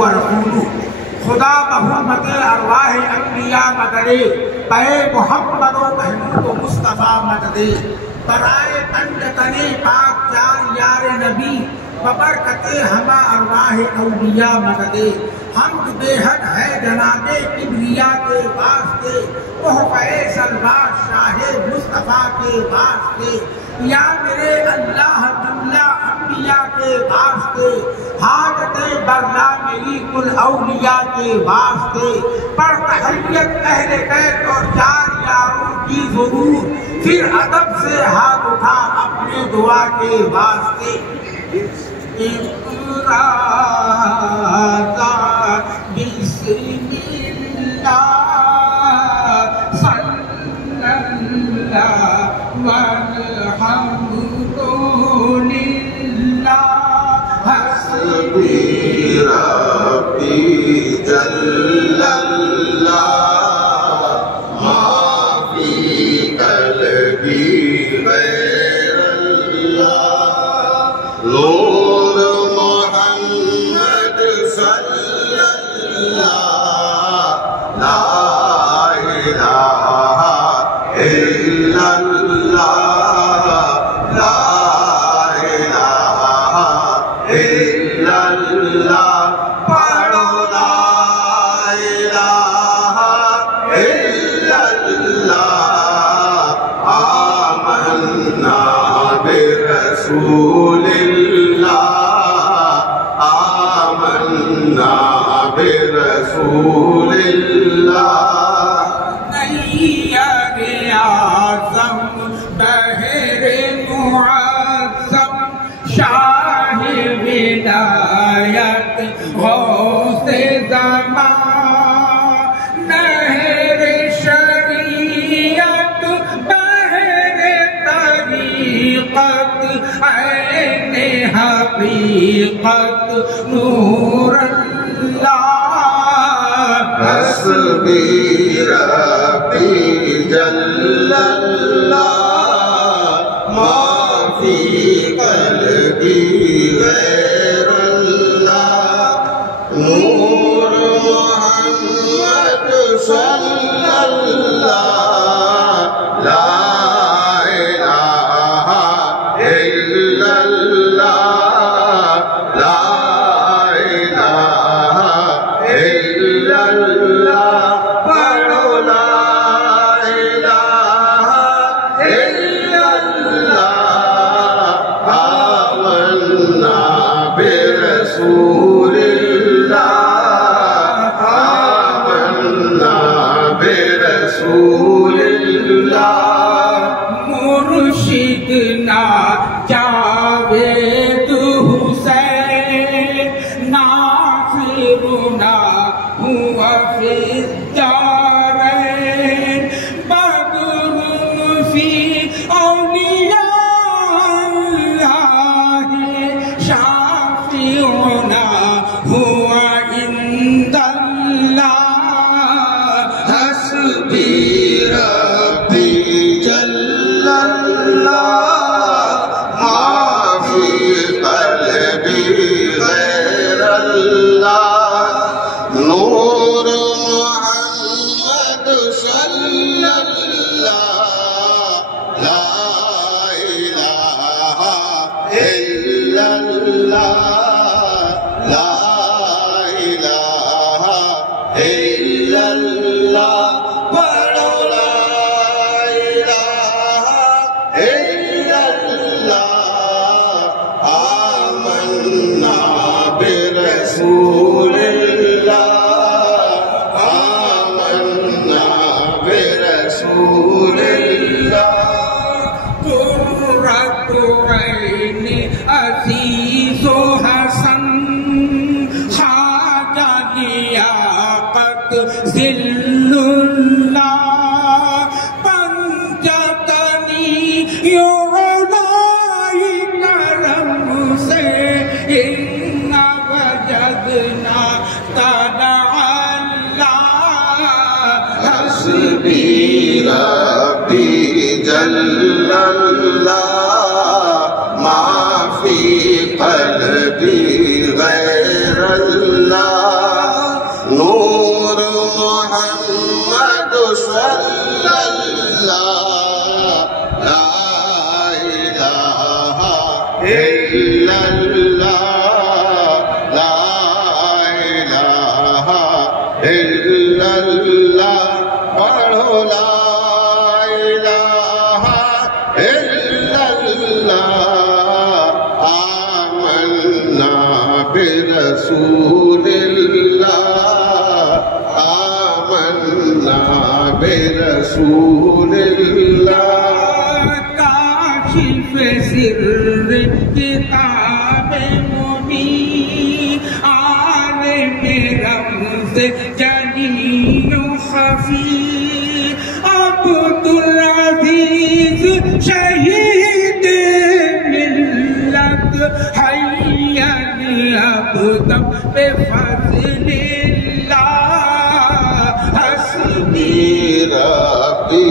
ورسولہ خدا بحرمت ارواح انبیاء مددے پے محمد و محمود و مصطفیٰ مددے برائے پنڈتنے پاک جان یار نبی ببرکت ہما ارواح اولیاء مددے حمد بے حد ہے جناب کبریا کے واسطے تحفہ سلوات شاہ مصطفیٰ کے واسطے یا میرے اللہ جملہ انبیاء کے واسطے حاجت برلا میری کل اولیاء کے واسطے پر تحیت اہل بیت اور چار یاروں کی ضرور پھر ادب سے ہاتھ اٹھا اپنے دعا کے واسطے بسم اللہ صلی اللہ والحمد للہ حسبی ربی جل اللہ ما فی قلبی غیر اللہ نور محمد صلی اللہ لا الہ الا اللہ لا الہ الا اللہ پڑھو لا الہ الا اللہ آمنا برسول اللہ آمنا برسول اللہ نیر اعظم بحر معظم شاہ ولایت غوث زمان نہر شریعت بحر طریقت عین حقیقت نور اللہ حسبی ربی جل اللہ ما فی قلبی غیر اللہ نور محمد صلی اللہ لا الہ الا اللہ لا الہ الا اللہ پڑھو لا الہ الا اللہ آمنا برسول اللہ آمنا برسول اللہ مرشدنا جاوید حسین ناصرنا ہوا فی الدارین بدر فی اولیاء اللہ شافعنا ہوا عند اللہ حسبی ربی جل اللہ ما فی قلبی غیر اللہ نور محمد صلی اللہ لا الہ الا اللہ لا الہ الا اللہ پڑھو لا الہ الا اللہ آمنا برسول اللہ آمنا برسول اللہ قرۃ عین عزیز و حسن خواجہ لیاقت ذل اللہ پنجتنی یعلائی کرم سے ان وجدنا تدعا اللہ حسبی ربی جل اللہ ما فی قلبی غیر اللہ الا اللہ پڑھو لا الہ الا اللہ آمنا برسول اللہ آمنا برسول اللہ کاشف سر کتاب منیر عالم رمز جلیل و خفی عبدالعزیز شہید ملت حیّا ابتم بفضل اللہ حسبی ربی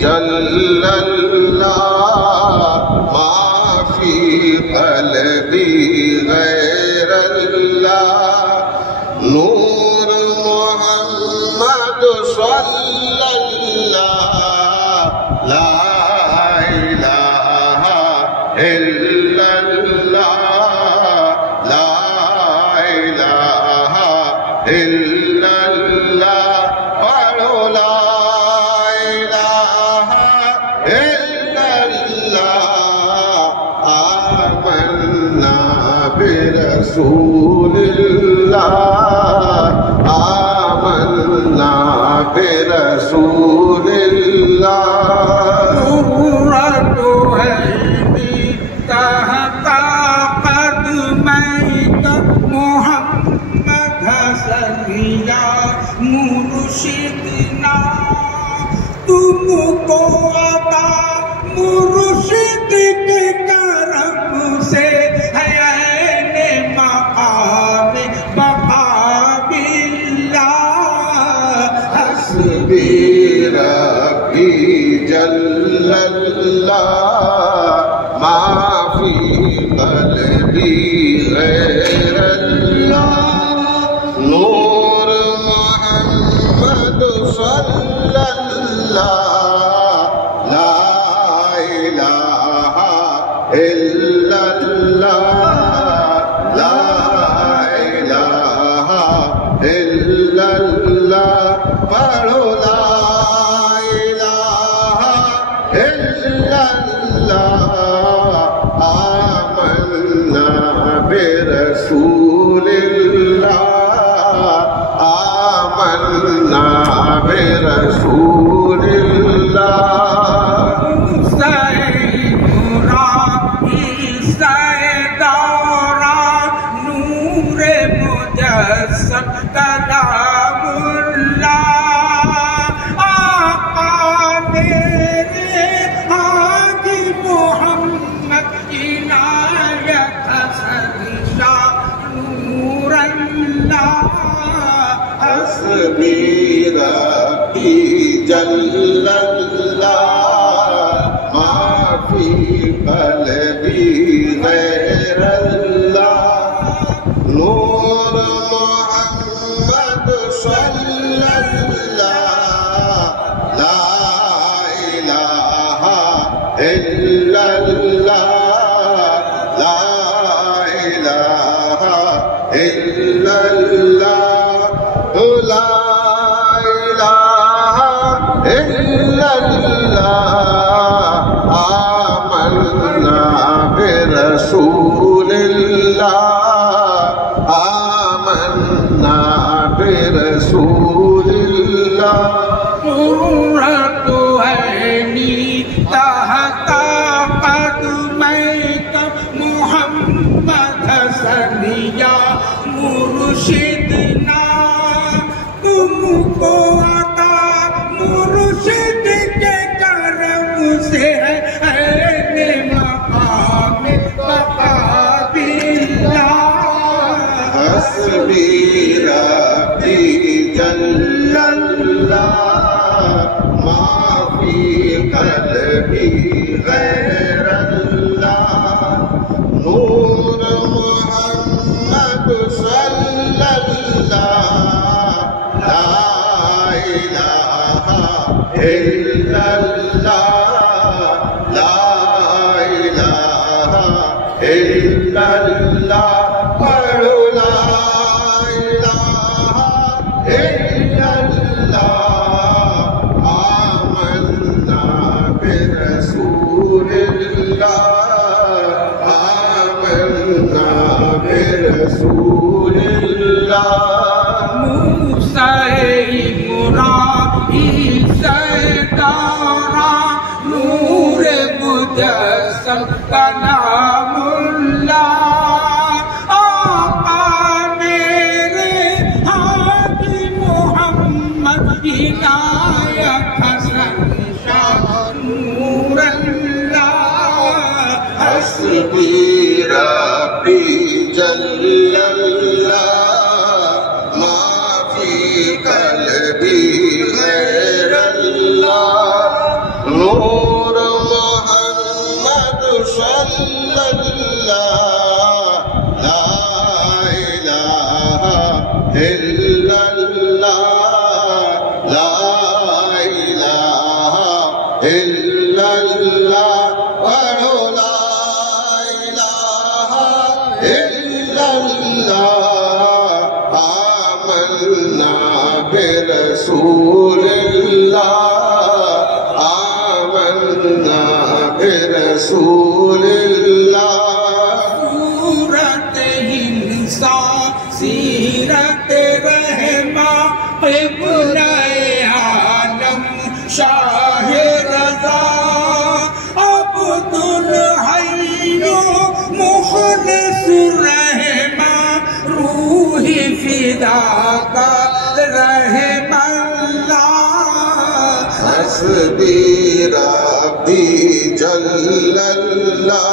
جل اللہ ما فی قلبی غیر اللہ نور محمد صلی اللہ لا الہ الا اللہ لا الہ الا اللہ پڑھو لا الہ الا اللہ آمنا برسول اللہ آمنا برسول اللہ قرۃ عینی تحت قدمیک محمد حسن یا مرشدنا تم کو عطا مرشد کے کرم سے ہے عین مقام بقا باللہ حسبی ربی جل اللہ ما فی قلبی غیر اللہ نور محمد صلی اللہ لا الہ الا اللہ لا الہ الا اللہ پڑھو لا الہ الا اللہ آمنا برسول اللہ آمنا برسول اللہ نور مجسم کلام اللہ آقا میرے حاجی محمد عنایت حسن شاہ نور اللہ حسبی ربی جل اللہ ما فی قلبی غیر اللہ نور محمد صلی اللہ لا الہ الا اللہ لا الہ الا اللہ لا الہ الا اللہ آمنا برسول اللہ آمنا برسول اللہ قرۃ عینی تحت قدمیک محمد حسن یا مرشدنا تم کو عطا مرشد کے کرم سے ہے عین مقام بقا باللہ حسبی ربی جل اللہ ما فی قلبی غیر اللہ نور محمد صلی اللہ لا الہ الا اللہ لا الہ الا اللہ پڑھو لا الہ الا کلام اللہ آقا میرے حاجی محمد عنایت حسن شاہ نور اللہ حسبی ربی جل اللہ ما فی قلبی غیر اللہ نور محمد صلی اللہ لا الہ الا اللہ لا الہ الا اللہ پڑھو لا الہ الا اللہ آمنا برسول اللہ آمنا برسول اللہ صورت انسان سیرت رحمہ قبلہ عالم شاہ رضا عبد الحی مخلص رحمہ روح فدا کا رحم اللہ حسبی ربی جل اللہ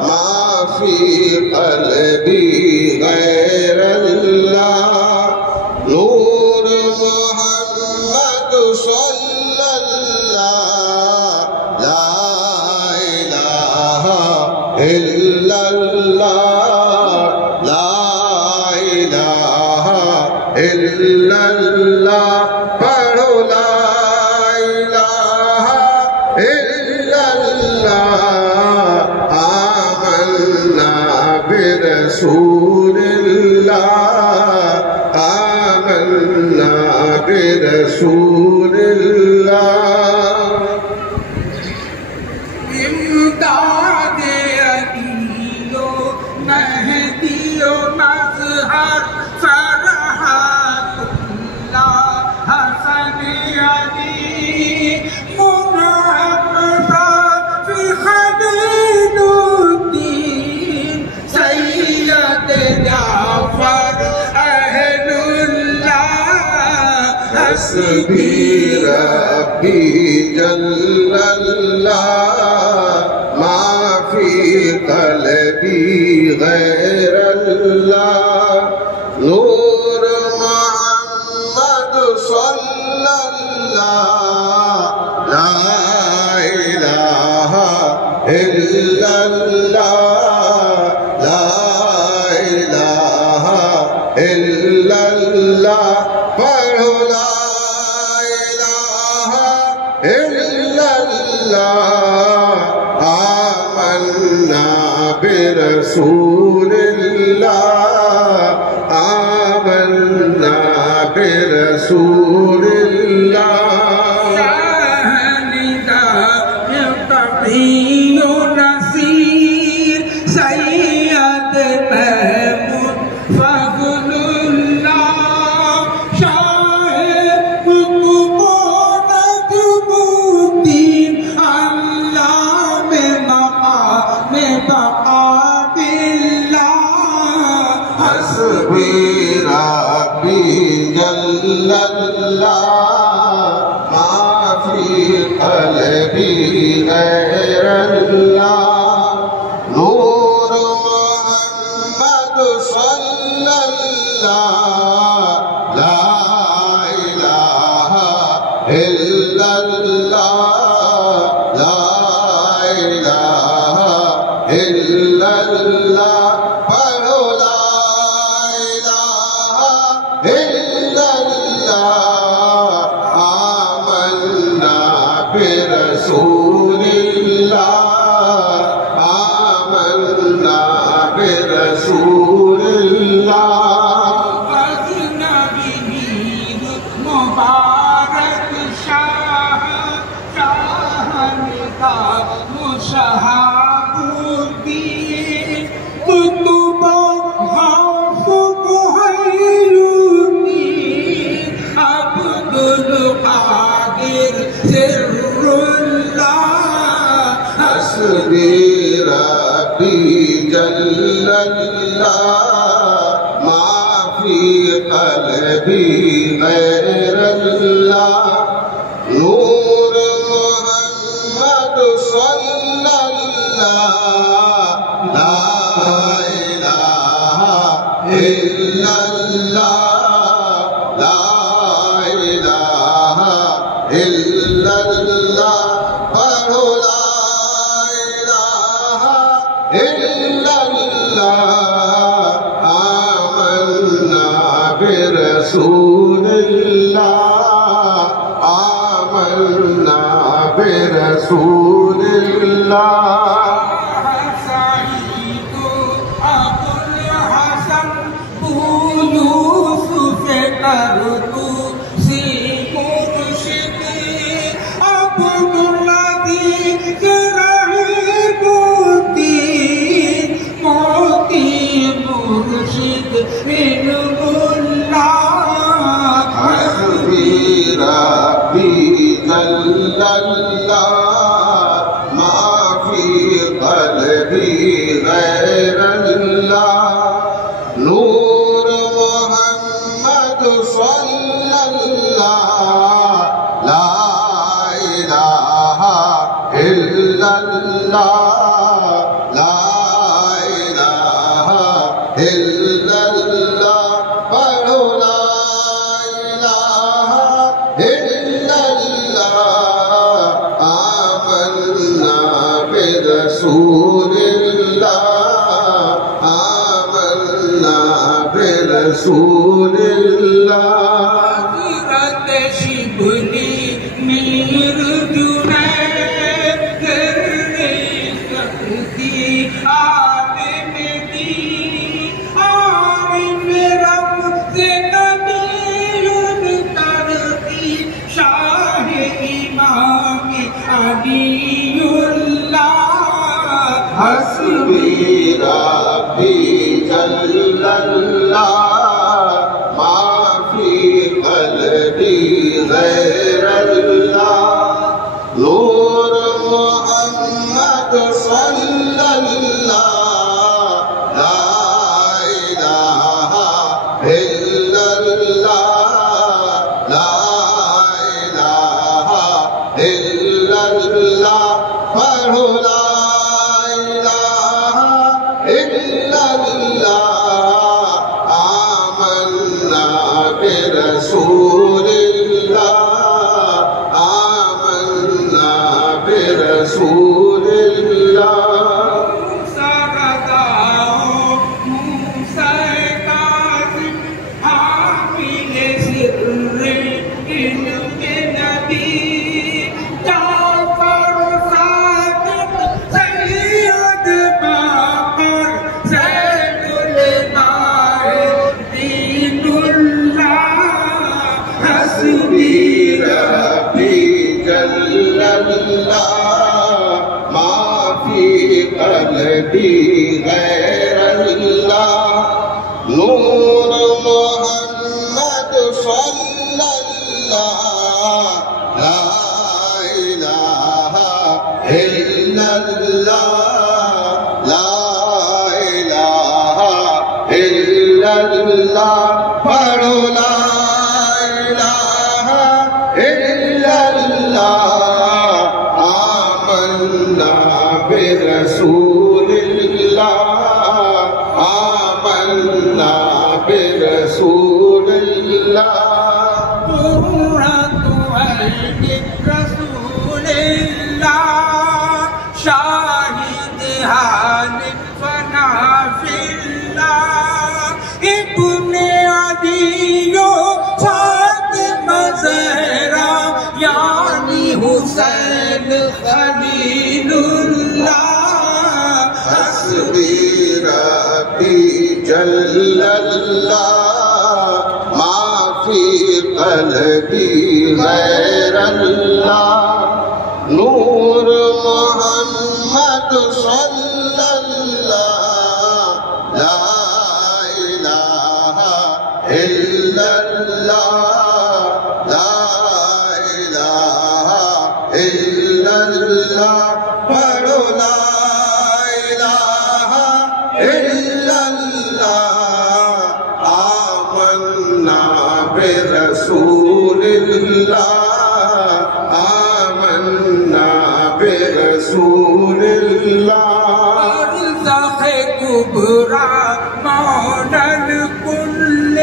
ما فی قلبی غیر اللہ نور محمد صلی اللہ لا الہ الا اللہ لا الہ الا اللہ پڑھو لا الہ الا اللہ آمنا برسول اللہ آمنا برسول اللہ امداد علیو مہدیو مظہر فرحت اللہ حسن علی منعم فی خلیل الدین سید جعفر اہل اللہ حسبی ربی جل اللہ ما فی قلبی غیر اللہ نور محمد صلی اللہ لا الہ الا اللہ لا الہ الا اللہ پڑھو لا الہ الا اللہ آمنا برسول اللہ آمنا برسول اللہ حسبی ربی جل اللہ ما فی قلبی غیر اللہ نور محمد صلی اللہ لا الہ الا اللہ لا الہ الا اللہ پڑھو لا إلا الله آمنا برسول الله آمنا برسول الله أجنبي مبارك شاه نظام شهاب الدين قطبا القادر سر الله إلا الله ما في قلبي غير الله نور محمد صلى الله لا إله إلا الله لا إله إلا الله پڑھو لا إله إلا الله آمنا برسول الله آمنا برسول الله جل الله ما في قلبي غير الله نور محمد صلى الله لا إله إلا الله لا إله إلا الله پڑھو لا إله إلا آمنا برسول الله آمنا برسول الله حضرت شبلی میر جنید کرنے سکتی عالم دین عالم رب سے نبی ترقی شاہ امام علی اللہ حسبی ربی جل اللہ ما فی قلبی غیر اللہ نور محمد صلی اللہ لا الہ الا اللہ لا الہ الا اللہ پڑھو لا الہ الا اللہ آمنا برسول اللہ آمنا برسول اللہ قلبی غیر اللہ نور محمد صلی اللہ لا الہ الا اللہ لا الہ الا اللہ پڑھو لا الہ الا اللہ آمنا برسول اللہ آمنا برسول اللہ قرۃ عین رسول اللہ شاہد حال فنا فی اللہ ابن علی فاطمہ زہرا یعنی حسین خلیل اللہ حسبی ربی جل اللہ ما فی قلبی غیر اللہ نور محمد صلی اللہ لا الہ الا اللہ لا الہ الا اللہ پڑھو لا الہ الا برسول اللہ آمنا برسول اللہ برزخ کبریٰ مولا الکل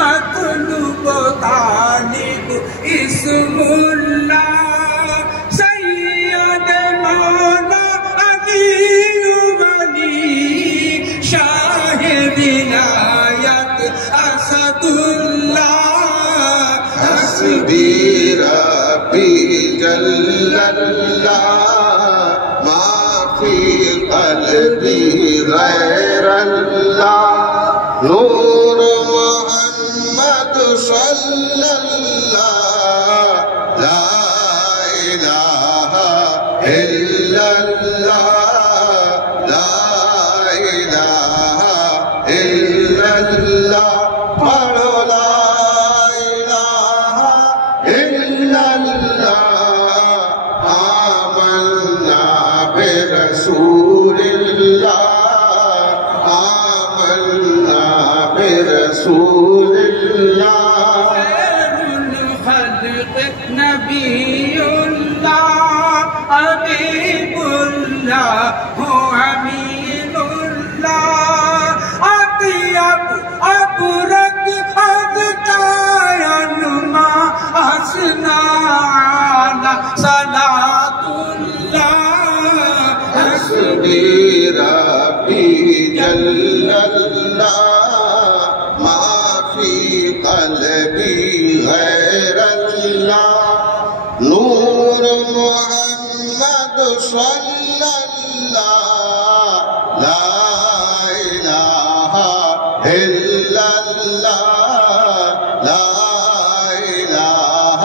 مطلوب طالب اسم اللہ سید مولا علی ولی شاہ ولایت اسد اللہ حسبی ربی جل اللہ ما فی قلبی غیر اللہ نور محمد صلی اللہ لا الہ الا اللہ لا الہ الا اللہ پڑھو لا الہ الا اللہ آمنا برسول اللہ آمنا برسول اللہ خیر الخلق نبی اللہ حبیب اللہ امین اللہ اطیب ابرک اذکارنما حسنا علی صلاۃ اللہ حسبی ربی جل اللہ ما فی قلبی غیر اللہ نور محمد صلی اللہ لا الہ الا اللہ لا الہ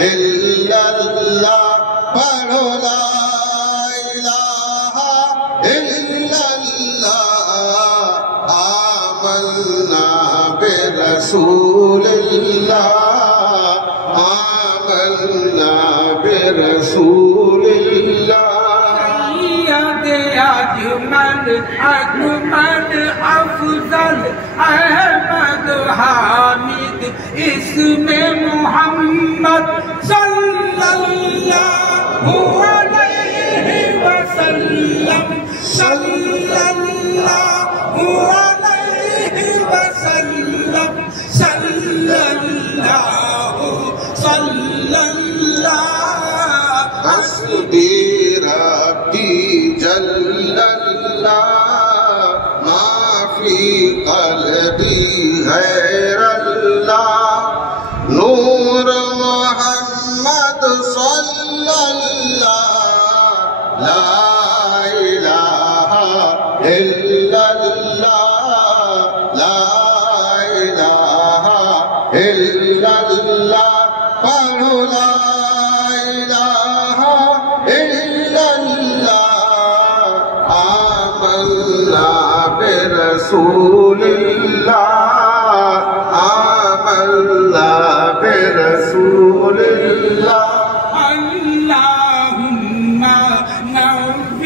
الا اللہ پڑھو لا الہ الا اللہ آمنا برسول اللہ آمنا برسول اللہ سید اجمل اکمل افضل احمد حامد اسم محمد صلی اللہ علیہ وسلم صلی اللہ علیہ وسلم صلی اللہ صلی اللہ حسبی ربی جل اللہ ما فی قلبی غیر اللہ نور محمد صلی اللہ لا الہ الا اللہ لا الہ الا اللہ پڑھو لا الہ الا اللہ آمنا برسول اللہ آمنا برسول اللہ اللہم نور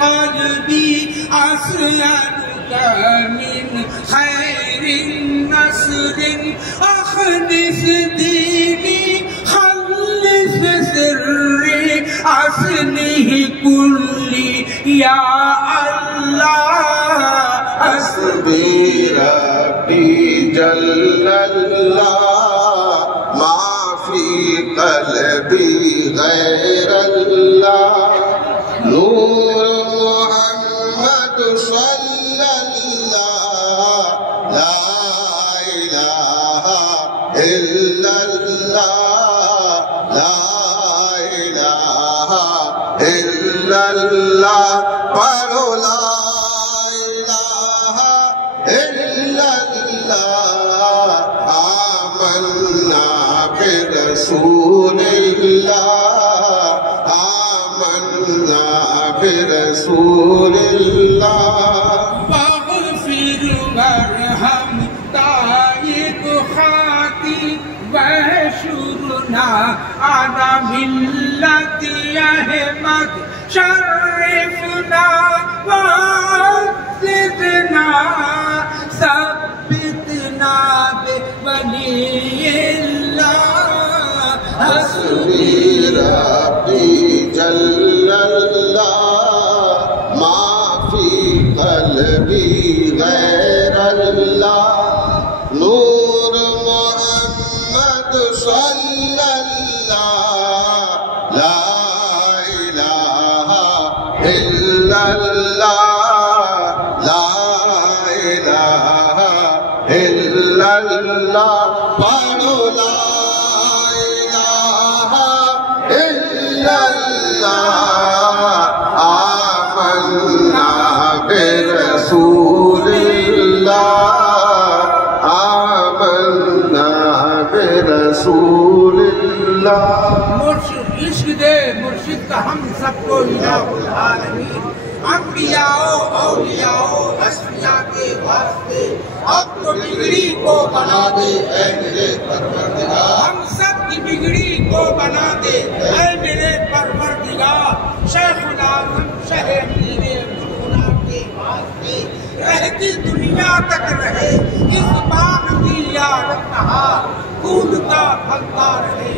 قلبی اسألک من خیر نصر اخلص دینی خلص سری اصلح کلی یا اللہ حسبی ربی جل اللہ ما فی قلبی غیر اللہ نور محمد صلی اللہ لا الہ الا اللہ لا الہ الا اللہ پڑھو لا الہ الا اللہ آمنا برسول اللہ آمنا برسول اللہ واغفر وارحم تائب خاطی وحشرنا على ملت احمد شرفنا وعززنا ثبتنا ولی اللہ حسبی ربی جل اللہ ما فی قلبی غیر اللہ نور محمد صلی اللہ لا الہ الا اللہ لا الہ الا اللہ پڑھو لا الہ الا اللہ آمنا برسول اللہ آمنا برسول اللہ مرشد عشق دے مرشد کا ہم سب کو الہ العالمین انبیاء اولیاء اصفیاء کے واسطے اب تو بگڑی کو بنا دے اے میرے پروردگار ہم سب کی بگڑی کو بنا دے اے میرے پروردگار شیخ العالم شہ میرے مولا کے واسطے رہتی دنیا تک رہے اس باغ کی یاد رہا خون کا پھلتا رہے